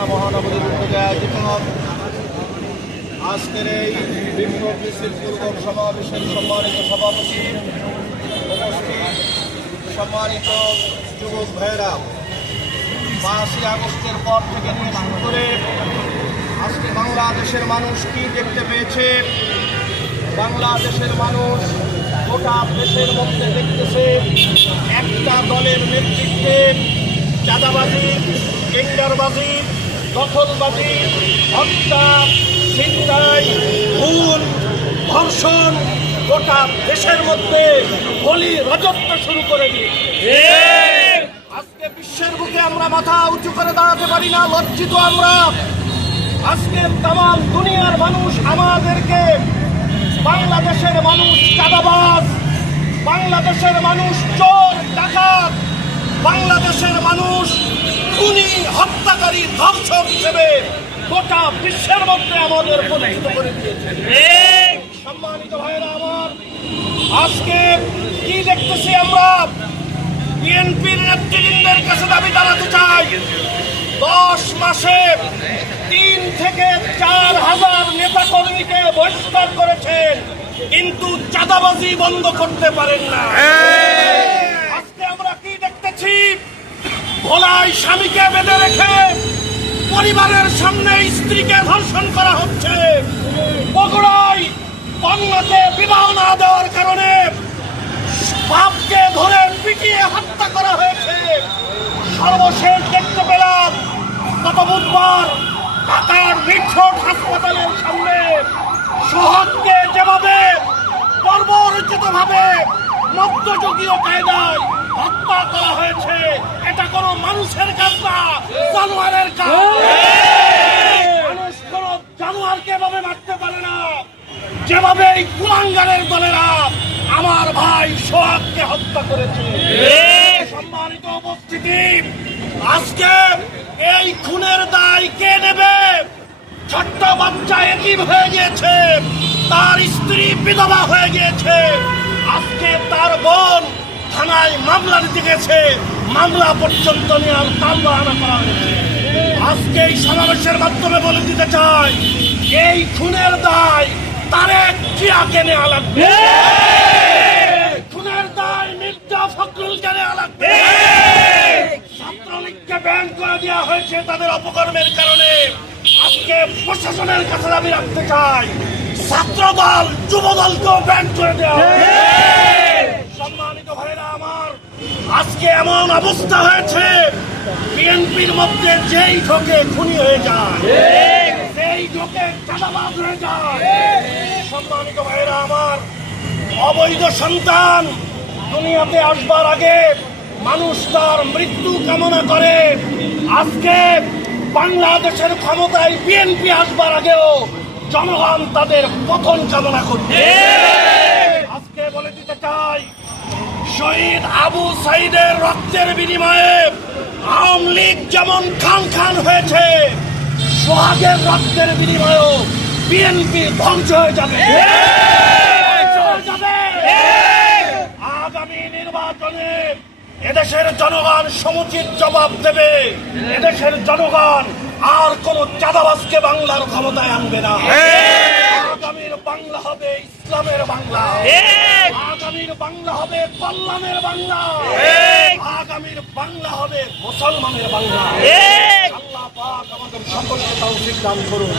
থানা মহানগরীর উদ্যোগে আয়োজিত আজকের এই বিপ্লব মিছিল পূর্বক সমাবেশের সম্মানিত সভাপতি উপস্থিত। সম্মানিত যুবক ভাইয়েরা, পাঁচই আগস্টের পর থেকে নিয়ে করে আজকে বাংলাদেশের মানুষ কি দেখতে পেয়েছে? বাংলাদেশের মানুষ গোটা দেশের মধ্যে দেখতেছে একটা দলের নেতৃত্বে চাঁদাবাজি টেন্ডারবাজি দখলবাজি হত্যা ছিনতাই ভুল ধর্ষণ গোটা দেশের মধ্যে বলি রাজত্ব শুরু করে দিয়েছে। আজকে বিশ্বের বুকে আমরা মাথা উঁচু করে দাঁড়াতে পারি না, লজ্জিত আমরা। আজকে তাম দুনিয়ার মানুষ আমাদেরকে বাংলাদেশের মানুষ চাঁদাবাজ, বাংলাদেশের মানুষ চোর, ডাকাত বাংলাদেশের মানুষ খুনি হত্যাকারী ধর্ষক হিসেবে গোটা বিশ্বের মধ্যে আমাদের পরিচিত করে দিয়েছে। সম্মানিত ভাইরা আমার আজকে কি দেখতেছি আমরা? বিএনপির নেতৃবৃন্দের কাছে দাবি জানাতে চাই। দশ মাসে তিন থেকে চার হাজার নেতা কর্মীকে বহিষ্কার করেছেন কিন্তু চাঁদাবাজি বন্ধ করতে পারেন না আজকে আমরা কি দেখতেছি ভোলায় স্বামীকে বেঁধে রেখে পরিবারের সামনে স্ত্রীকে ধর্ষণ করা হচ্ছে। বগুড়ায় বাংলাতে বিবাহ না দেওয়ার কারণে বাপকে ধরে পিটিয়ে হত্যা করা হয়েছে। সর্বশেষ দেখতে পেলাম গত বুধবার ঢাকার মিটফোর্ড হাসপাতালের সামনে সোহাগকে যেভাবে বর্বরচিত ভাবে মধ্যযুগীয় কায়দায় হত্যা করা হয়েছে। এটা কোনো মানুষের কাজ না, জানোয়ারের কাজ। মানুষ কোনো জানোয়ারকে এভাবে মারতে পারে না। যেভাবে এই কুলাঙ্গারের দলেরা আমার ভাই সোহাগকে হত্যা করেছে। সম্মানিত উপস্থিতি, আজকে এই খুনের দায় কে নেবে? ছোট্ট বাচ্চা একিব হয়ে গিয়েছে, তার স্ত্রী বিধবা হয়ে গিয়েছে। আজকে তার বোন থানায় মামলা দিতে গেছে। মামলা পর্যন্ত নেওয়ার আনা করা হয়েছে। আজকে এই সমাবেশের মাধ্যমে বলে দিতে চাই, এই খুনের দায় তারেক জিয়াকে নেওয়া লাগবে খুনের দায় মির্জা ফখরুলকে নেওয়া লাগবে ছাত্রলীগকে ব্যান করে দেওয়া হয়েছে তাদের অপকর্মের কারণে। আজকে প্রশাসনের কাছে দাবি রাখতে চাই ছাত্র দল যুব দলকেও ব্যান করে দেওয়া। সম্মানিত ভাইরা আমার আজকে এমন অবস্থা হয়েছে বিএনপির মধ্যে যেই ঢোকে খুনি হয়ে যায়। সেই ঢোকে চাঁদাবাজ হয়ে যায়। সম্মানিত ভাইরা আমার অবৈধ সন্তান দুনিয়াতে আসবার আগে মানুষ তার মৃত্যু কামনা করে। আজকে বাংলাদেশের ক্ষমতায় বিএনপি আসবার আগেও জনগণ তাদের প্রথম কামনা করবে। আজকে বলে দিতে চাই শহীদ আবু সাইদের রক্তের বিনিময়ে আওয়ামী লীগ যেমন খান খান হয়েছে সোহাগের রক্তের বিনিময়েও বিএনপি ধ্বংস হয়ে যাবে। এদেশের জনগণ সমুচিত জবাব দেবে। এদেশের জনগণ আর কোন চাঁদাবাজকে বাংলার ক্ষমতায় আনবে না। আগামীর বাংলা হবে ইসলামের বাংলা। আগামীর বাংলা হবে কল্যাণের বাংলা। আগামীর বাংলা হবে মুসলমানের বাংলা। আল্লাহ আমাদের সকলকে তৌফিক দান করুন।